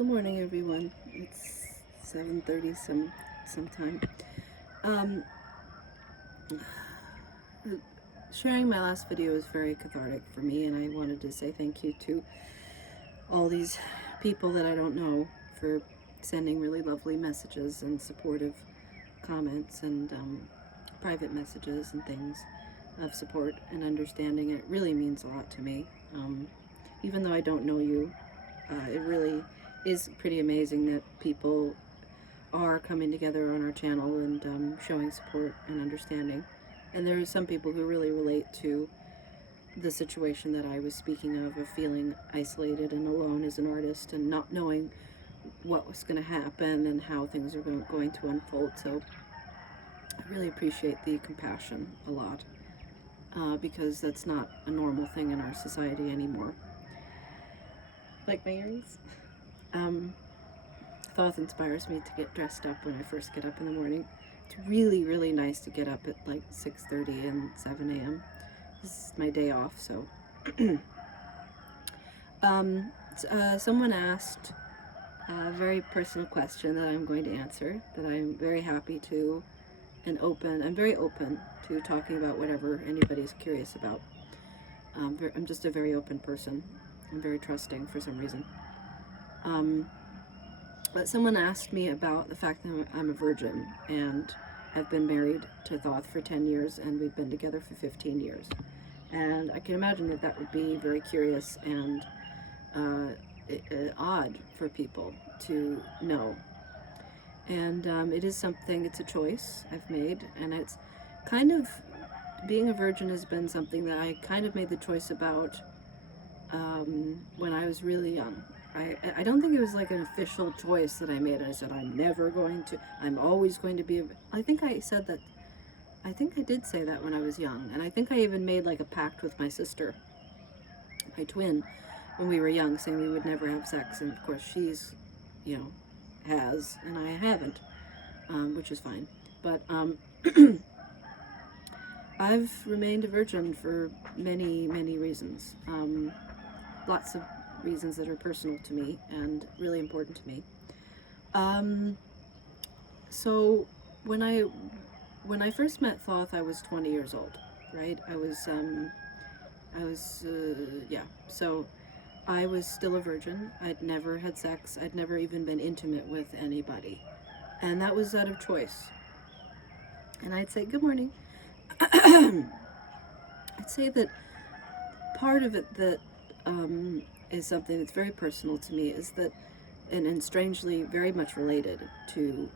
Good morning, everyone. It's 7:30 sometime. Um, Sharing my last video was very cathartic for me, and I wanted to say thank you to all these people that I don't know for sending really lovely messages and supportive comments and private messages and things of support and understanding. It really means a lot to me. Even though I don't know you, it really is pretty amazing that people are coming together on our channel and showing support and understanding. And there are some people who really relate to the situation that I was speaking of feeling isolated and alone as an artist and not knowing what was going to happen and how things are going to unfold. So I really appreciate the compassion a lot, because that's not a normal thing in our society anymore. Like my earrings? Thoth inspires me to get dressed up when I first get up in the morning. It's really, really nice to get up at like 6:30 and 7 a.m. This is my day off, so. Someone asked a very personal question that I'm going to answer, that I'm very happy to and open. I'm very open to talking about whatever anybody's curious about. I'm just a very open person. I'm very trusting for some reason. But someone asked me about the fact that I'm a virgin, and I've been married to Thoth for 10 years, and we've been together for 15 years. And I can imagine that that would be very curious and odd for people to know. And it is something, it's a choice I've made, and it's kind of, being a virgin has been something that I kind of made the choice about when I was really young. I don't think it was like an official choice that I made. I said, I'm always going to be, I think I said that, I think I did say that when I was young. And I think I even made like a pact with my sister, my twin, when we were young, saying we would never have sex. And of course she's, has, and I haven't, which is fine. But I've remained a virgin for many, many reasons. Lots of reasons that are personal to me and really important to me. So when I first met Thoth, I was 20 years old, right? So I was still a virgin. I'd never had sex. I'd never even been intimate with anybody. And that was out of choice. And I'd say, good morning. I'd say that part of it that is something that's very personal to me is that, and strangely very much related to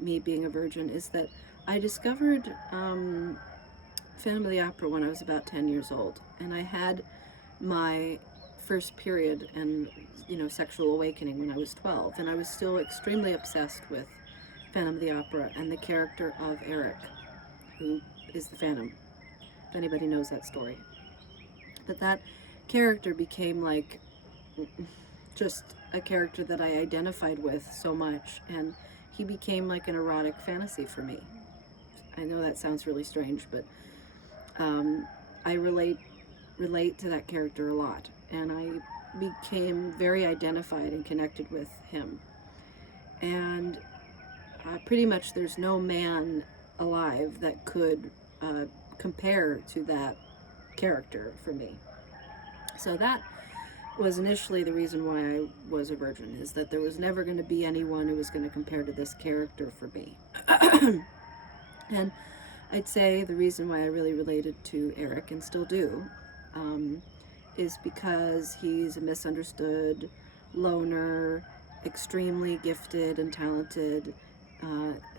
me being a virgin, is that I discovered Phantom of the Opera when I was about 10 years old, and I had my first period and sexual awakening when I was 12, and I was still extremely obsessed with Phantom of the Opera and the character of Eric, who is the Phantom, if anybody knows that story. But that character became like just a character that I identified with so much, and he became like an erotic fantasy for me. I know that sounds really strange, but I relate to that character a lot, and I became very identified and connected with him. And pretty much there's no man alive that could compare to that character for me. So that was initially the reason why I was a virgin, is that there was never going to be anyone who was going to compare to this character for me. And I'd say the reason why I really related to Eric, and still do, is because he's a misunderstood loner, extremely gifted and talented,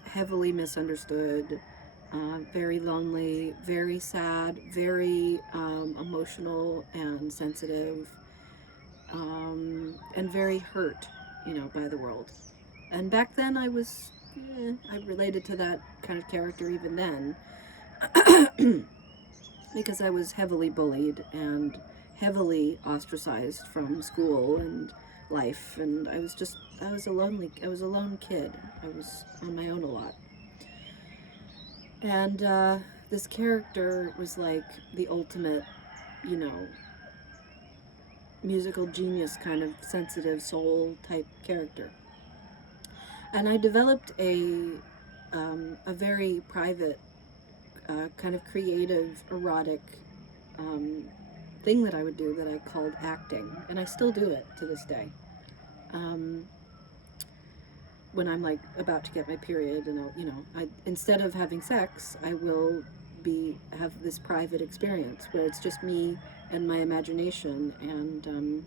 heavily misunderstood, very lonely, very sad, very emotional and sensitive, and very hurt, by the world. And back then I related to that kind of character even then, because I was heavily bullied and heavily ostracized from school and life, and I was a lone kid. I was on my own a lot. And this character was like the ultimate, musical genius kind of sensitive soul type character. And I developed a very private, kind of creative, erotic thing that I would do that I called acting, and I still do it to this day. Um, when I'm like about to get my period, and instead of having sex, I will have this private experience where it's just me and my imagination, and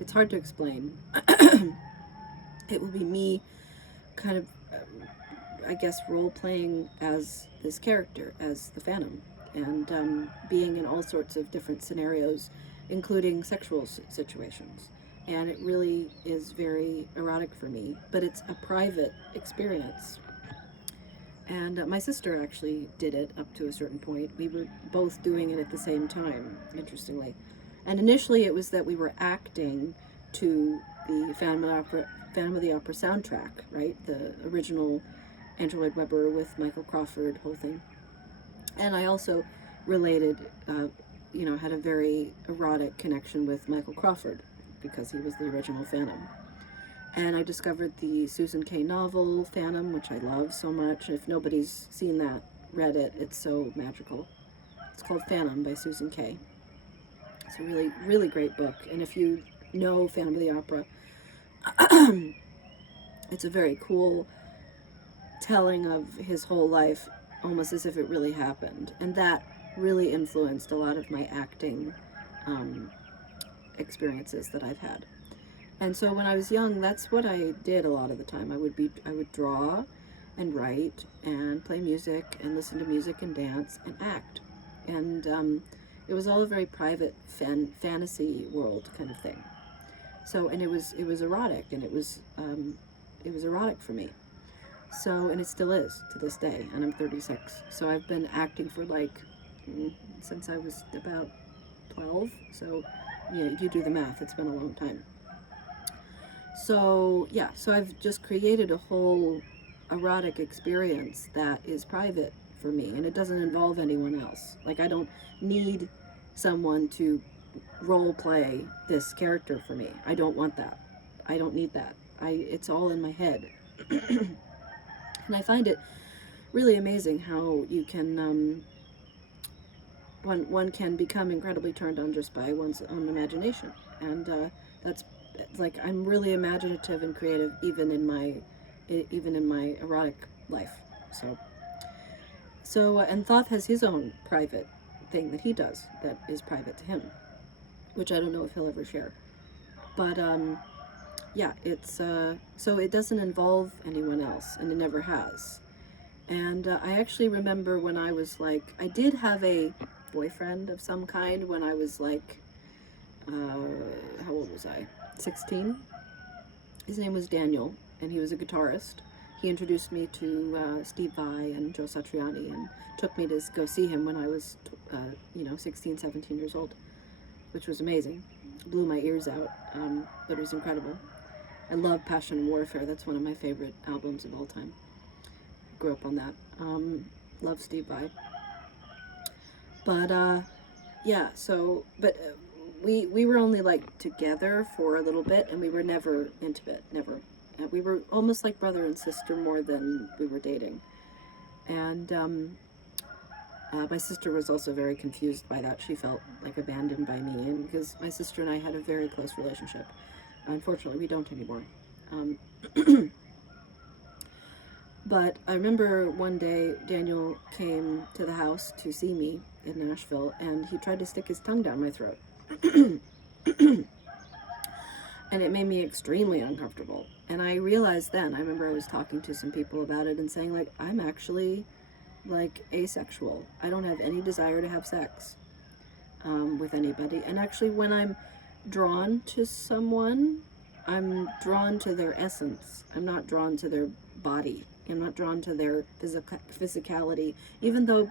it's hard to explain. It will be me, kind of, I guess, role playing as this character, as the Phantom, and being in all sorts of different scenarios, including sexual situations. And it really is very erotic for me, but it's a private experience. And my sister actually did it up to a certain point. We were both doing it at the same time, interestingly. And initially it was that we were acting to the Phantom of the Opera soundtrack, right? The original Andrew Lloyd Webber with Michael Crawford, whole thing. And I also related, had a very erotic connection with Michael Crawford because he was the original Phantom. And I discovered the Susan Kay novel, Phantom, which I love so much. If nobody's seen that, read it, it's so magical. It's called Phantom by Susan Kay. It's a really, really great book. And if you know Phantom of the Opera, it's a very cool telling of his whole life, almost as if it really happened. And that really influenced a lot of my acting experiences that I've had. And so when I was young, that's what I did a lot of the time. I would draw and write and play music and listen to music and dance and act. And it was all a very private fantasy world kind of thing. So, and it was erotic, and it was erotic for me. So, and it still is to this day, and I'm 36. So I've been acting for since I was about 12. So you do the math, it's been a long time. So yeah, so I've just created a whole erotic experience that is private for me, and it doesn't involve anyone else. Like, I don't need someone to role play this character for me. I don't want that. I don't need that. It's all in my head. And I find it really amazing how you can one can become incredibly turned on just by one's own imagination. And that's like, I'm really imaginative and creative even in my erotic life. So and Thoth has his own private thing that he does that is private to him, which I don't know if he'll ever share. But yeah, it's so it doesn't involve anyone else, and it never has. And I actually remember when I was I did have a boyfriend of some kind when I was how old was I? 16. His name was Daniel, and he was a guitarist. He introduced me to Steve Vai and Joe Satriani, and took me to go see him when I was 16, 17 years old, which was amazing. Blew my ears out, but it was incredible. I love Passion and Warfare. That's one of my favorite albums of all time. Grew up on that. Love Steve Vai. But yeah, so we were only together for a little bit, and we were never intimate, never. We were almost like brother and sister more than we were dating. And my sister was also very confused by that. She felt abandoned by me, and because my sister and I had a very close relationship. Unfortunately, we don't anymore. But I remember one day Daniel came to the house to see me in Nashville, and he tried to stick his tongue down my throat. And it made me extremely uncomfortable. And I realized then, I remember I was talking to some people about it and saying, I'm actually, asexual. I don't have any desire to have sex with anybody. And actually, when I'm drawn to someone, I'm drawn to their essence. I'm not drawn to their body. I'm not drawn to their physicality. Even though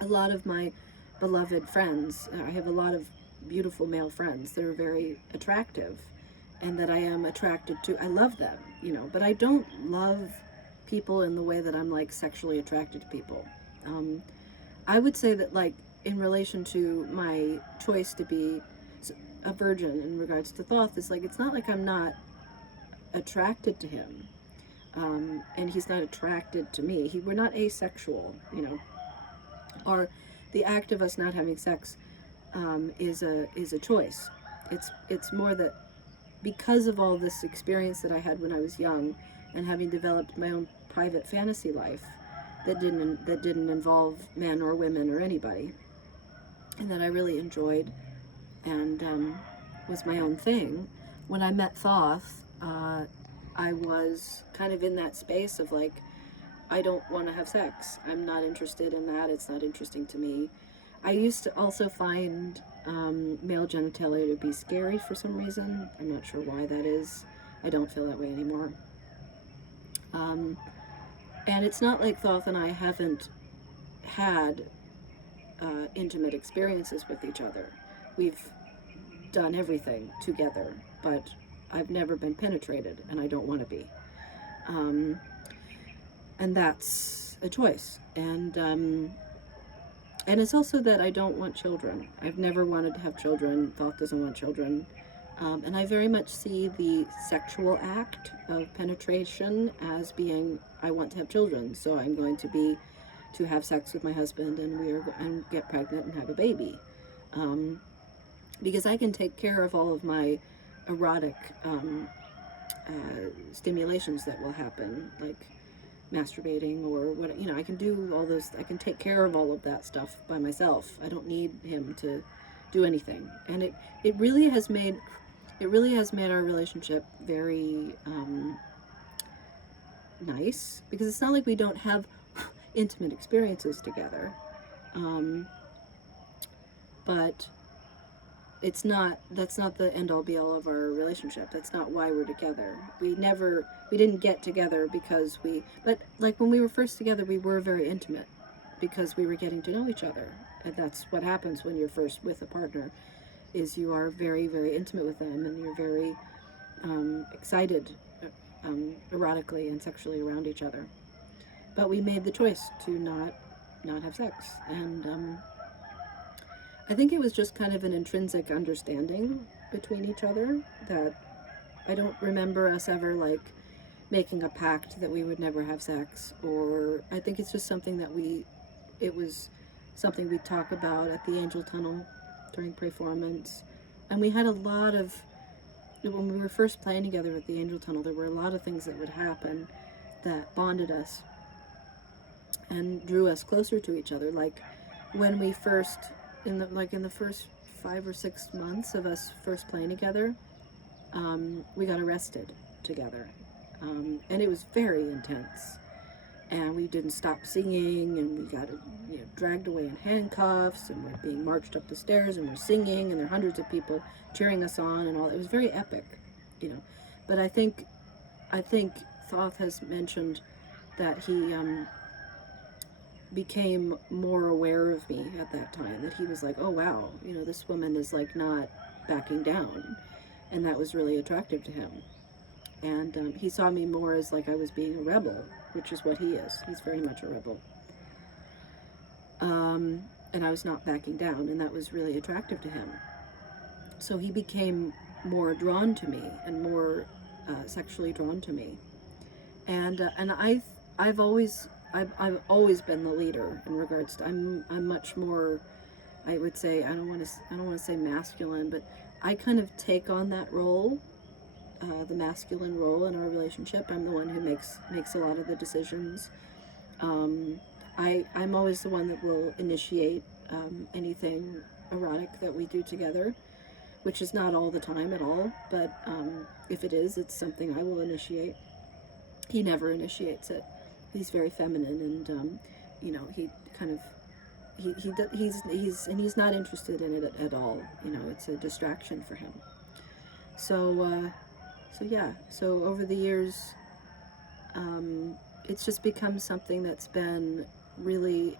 a lot of my beloved friends, I have a lot of beautiful male friends that are very attractive, and that I am attracted to. I love them, but I don't love people in the way that I'm sexually attracted to people. I would say that in relation to my choice to be a virgin in regards to Thoth is like, it's not like I'm not attracted to him, and he's not attracted to me. We're not asexual, you know. Or the act of us not having sex is a choice. It's more that because of all this experience that I had when I was young, and having developed my own private fantasy life that didn't involve men or women or anybody, and that I really enjoyed, and was my own thing. When I met Thoth, I was kind of in that space of like, I don't want to have sex. I'm not interested in that. It's not interesting to me. I used to also find male genitalia to be scary for some reason. I'm not sure why that is. I don't feel that way anymore. And it's not like Thoth and I haven't had intimate experiences with each other. We've done everything together, but I've never been penetrated, and I don't want to be. And that's a choice. And it's also that I don't want children. I've never wanted to have children. Thoth doesn't want children. And I very much see the sexual act of penetration as being, I want to have children, so I'm going to have sex with my husband, and get pregnant and have a baby. Because I can take care of all of my erotic stimulations that will happen, like masturbating or what, you know, I can do all those, I can take care of all of that stuff by myself. I don't need him to do anything. And it really has made our relationship very nice, because it's not like we don't have intimate experiences together, but that's not the end all be all of our relationship. That's not why we're together. We didn't get together because but like when we were first together, we were very intimate because we were getting to know each other. And that's what happens when you're first with a partner, is you are very, very intimate with them, and you're very excited erotically and sexually around each other. But we made the choice to not have sex, and I think it was just kind of an intrinsic understanding between each other, that I don't remember us ever like making a pact that we would never have sex, or I think it's just something that it was something we talk about at the Angel Tunnel during performance. And we had a lot of, when we were first playing together at the Angel Tunnel, there were a lot of things that would happen that bonded us and drew us closer to each other. Like when we first, in the first 5 or 6 months of us first playing together, we got arrested together, and it was very intense. And we didn't stop singing, and we got dragged away in handcuffs, and we're being marched up the stairs, and we're singing, and there are hundreds of people cheering us on, and all. It was very epic, you know. But I think Thoth has mentioned that he became more aware of me at that time, that he was like, oh wow, this woman is like not backing down, and that was really attractive to him. And he saw me more as like I was being a rebel, which is what he is. He's very much a rebel. And I was not backing down, and that was really attractive to him. So he became more drawn to me, and more sexually drawn to me. And I've always been the leader in regards to, I'm much more, I would say, I don't want to say masculine, but I kind of take on that role, the masculine role in our relationship. I'm the one who makes a lot of the decisions. I'm always the one that will initiate anything erotic that we do together, which is not all the time at all, but if it is, it's something I will initiate. He never initiates it. He's very feminine, and he kind of he's not interested in it at all. It's a distraction for him. So over the years, it's just become something that's been really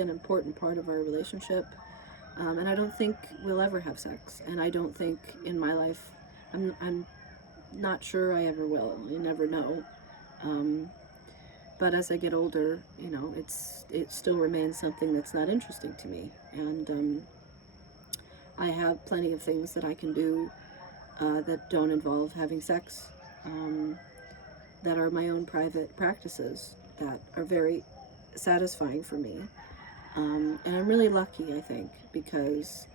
an important part of our relationship. And I don't think we'll ever have sex, and I don't think in my life, I'm not sure I ever will. You never know. But as I get older, it still remains something that's not interesting to me. And I have plenty of things that I can do that don't involve having sex, that are my own private practices that are very satisfying for me. And I'm really lucky, I think, because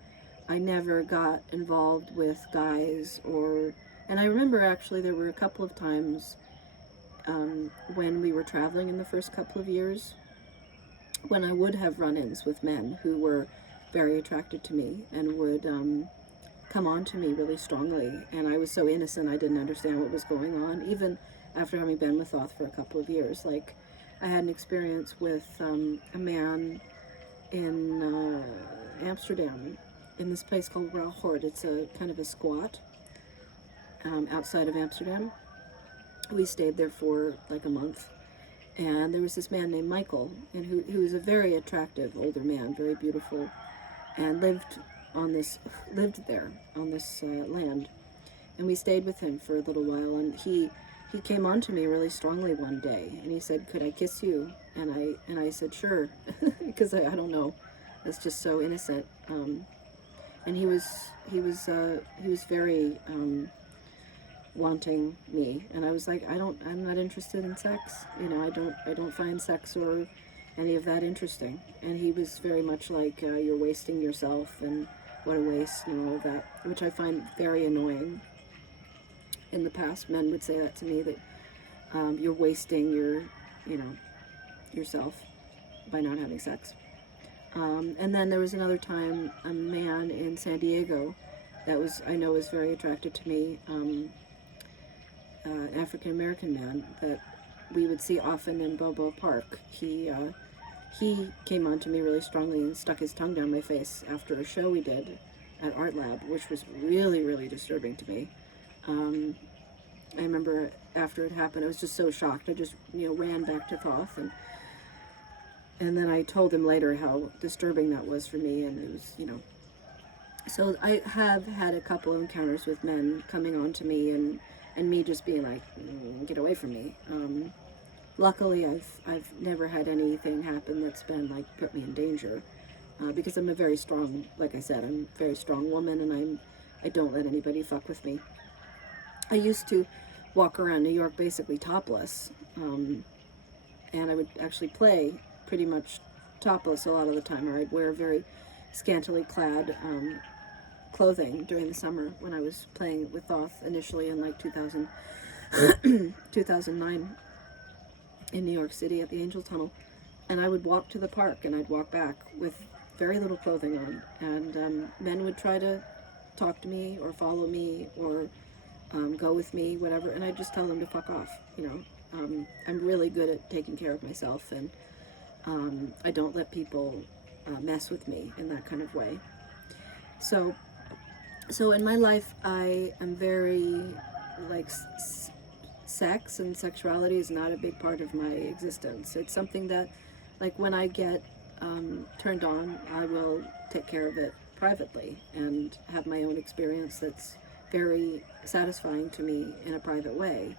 I never got involved with guys and I remember actually there were a couple of times when we were traveling in the first couple of years when I would have run-ins with men who were very attracted to me and would come on to me really strongly. And I was so innocent, I didn't understand what was going on, even after having been with Thoth for a couple of years. Like, I had an experience with a man in Amsterdam, in this place called Rauhort. It's a kind of a squat outside of Amsterdam. We stayed there for like a month, and there was this man named Michael, and who was a very attractive older man, very beautiful, and lived there on this land. And we stayed with him for a little while, and he came on to me really strongly one day, and he said, "Could I kiss you?" And I said, "Sure," because I don't know, it's just so innocent. And he was very wanting me, and I was like, I'm not interested in sex. I don't find sex or any of that interesting. And he was very much like, you're wasting yourself, and what a waste, and all of that, which I find very annoying. In the past, men would say that to me, that you're wasting yourself by not having sex. And then there was another time, a man in San Diego that I know was very attracted to me, an African American man that we would see often in Balboa Park. He came on to me really strongly and stuck his tongue down my face after a show we did at Art Lab, which was really, really disturbing to me. I remember after it happened, I was just so shocked. I just, ran back to Thoth, and then I told him later how disturbing that was for me, and it was, So I have had a couple of encounters with men coming on to me, and me just being like, get away from me. Luckily, I've never had anything happen that's been like put me in danger, because I'm a very strong, like I said, I'm a very strong woman, and I don't let anybody fuck with me. I used to walk around New York basically topless, and I would actually play pretty much topless a lot of the time, or I'd wear very scantily clad clothing during the summer when I was playing with Thoth initially in like 2009 in New York City at the Angel Tunnel. And I would walk to the park and I'd walk back with very little clothing on, and men would try to talk to me or follow me or go with me, whatever, and I'd just tell them to fuck off. I'm really good at taking care of myself, and I don't let people mess with me in that kind of way. So in my life, I am very, like, sex and sexuality is not a big part of my existence. It's something that, like, when I get turned on, I will take care of it privately and have my own experience that's very satisfying to me in a private way.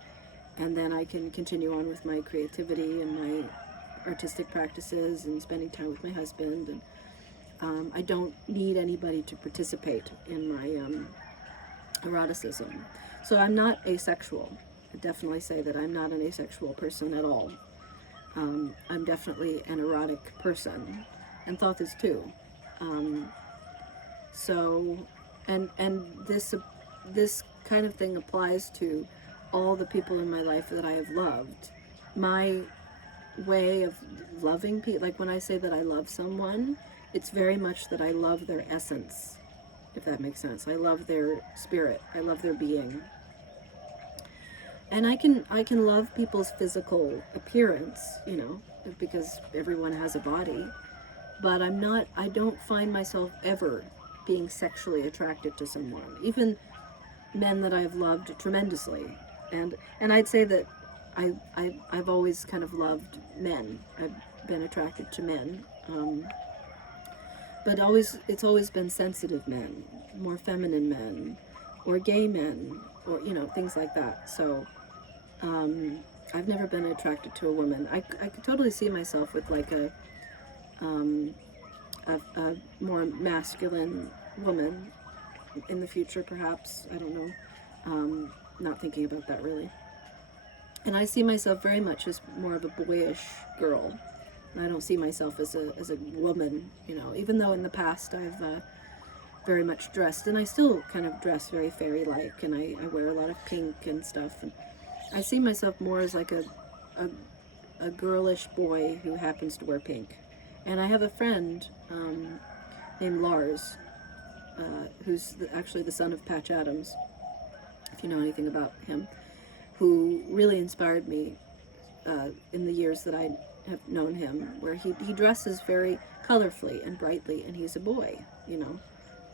And then I can continue on with my creativity and my artistic practices and spending time with my husband. And I don't need anybody to participate in my eroticism. So I'm not asexual. I definitely say that I'm not an asexual person at all. I'm definitely an erotic person, and Thoth is too. This kind of thing applies to all the people in my life that I have loved. My way of loving people, like when I say that I love someone, it's very much that I love their essence, if that makes sense. I love their spirit. I love their being. And I can love people's physical appearance, because everyone has a body. But I don't find myself ever being sexually attracted to someone. Even men that I've loved tremendously. And I'd say that I've always kind of loved men. I've been attracted to men. But it's always been sensitive men, more feminine men, or gay men, or, things like that. So I've never been attracted to a woman. I could totally see myself with like a more masculine woman in the future, perhaps. I don't know. Not thinking about that really. And I see myself very much as more of a boyish girl. I don't see myself as a woman, you know, even though in the past I've very much dressed, and I still kind of dress very fairy-like, and I wear a lot of pink and stuff. And I see myself more as like a girlish boy who happens to wear pink. And I have a friend named Lars, who's actually the son of Patch Adams, if you know anything about him, who really inspired me in the years that I have known him, where he dresses very colorfully and brightly, and he's a boy, you know.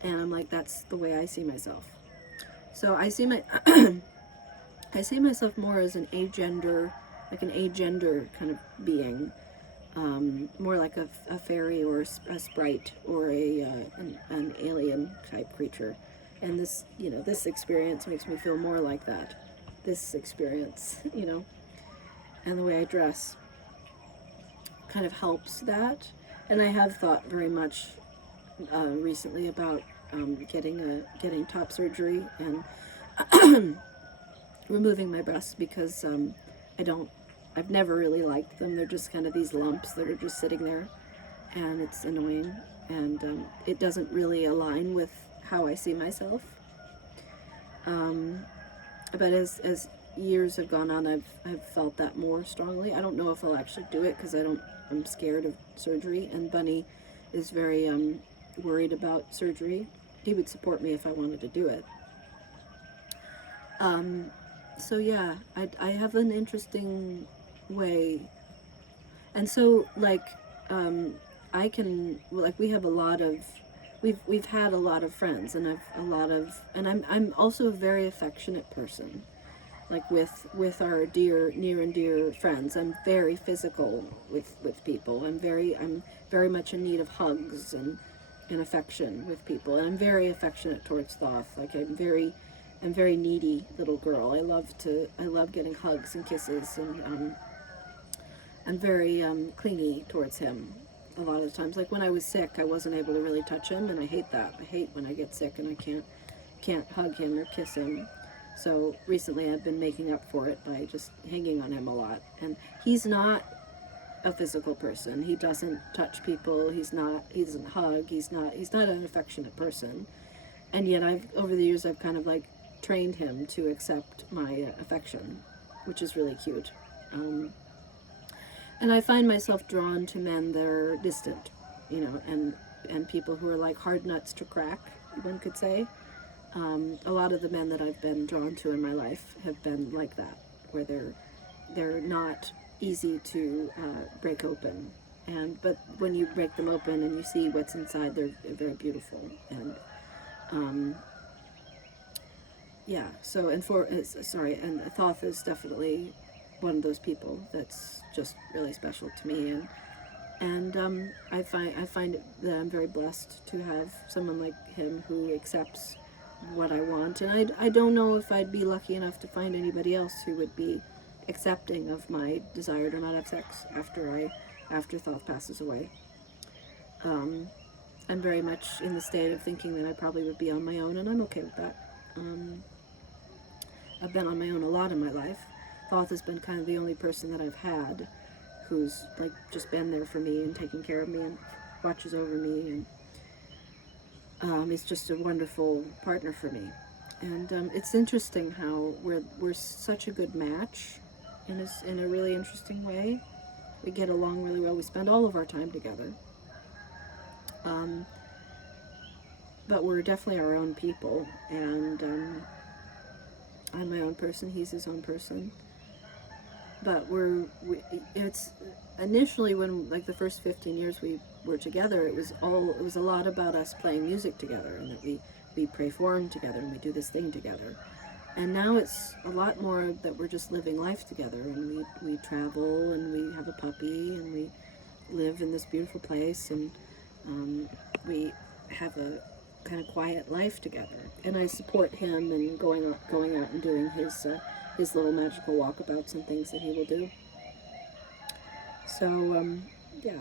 And I'm like, that's the way I see myself. So I see my I see myself more as an agender, like an agender kind of being, more like a fairy or a sprite or an alien type creature. And this, you know, this experience makes me feel more like that. This experience, you know, and the way I dress kind of helps that. And I have thought very much recently about getting top surgery and removing my breasts, because I've never really liked them. They're just kind of these lumps that are just sitting there, and it's annoying, and it doesn't really align with how I see myself. But as years have gone on, I've felt that more strongly. I don't know if I'll actually do it because I'm scared of surgery, and Bunny is very worried about surgery. He would support me if I wanted to do it. So yeah, I have an interesting way, and so like I can, like, we have a lot of, we've had a lot of friends, and I'm also a very affectionate person. Like with our near and dear friends, I'm very physical with people. I'm very much in need of hugs and affection with people, and I'm very affectionate towards Thoth. Like I'm very needy little girl. I love getting hugs and kisses, and I'm very clingy towards him a lot of the times. Like when I was sick, I wasn't able to really touch him, and I hate that. I hate when I get sick and I can't hug him or kiss him. So recently I've been making up for it by just hanging on him a lot. And he's not a physical person. He doesn't touch people. He doesn't hug. He's not an affectionate person. And yet over the years I've kind of like trained him to accept my affection, which is really cute. And I find myself drawn to men that are distant, you know, and people who are like hard nuts to crack, one could say. A lot of the men that I've been drawn to in my life have been like that, where they're not easy to break open, but when you break them open and you see what's inside, they're very beautiful. And yeah. So and Thoth is definitely one of those people that's just really special to me, and I find that I'm very blessed to have someone like him who accepts what I want, and I don't know if I'd be lucky enough to find anybody else who would be accepting of my desire to not have sex after Thoth passes away. I'm very much in the state of thinking that I probably would be on my own, and I'm okay with that. I've been on my own a lot in my life. Thoth has been kind of the only person that I've had who's like just been there for me and taking care of me and watches over me, and is just a wonderful partner for me. And it's interesting how we're such a good match in a really interesting way. We get along really well. We spend all of our time together. But we're definitely our own people, and I'm my own person. He's his own person. But it's initially, when like the first 15 years we were together, it was a lot about us playing music together, and that we perform together and we do this thing together. And now it's a lot more that we're just living life together, and we travel, and we have a puppy, and we live in this beautiful place, and we have a kind of quiet life together. And I support him in going out and doing his little magical walkabouts and things that he will do. So yeah,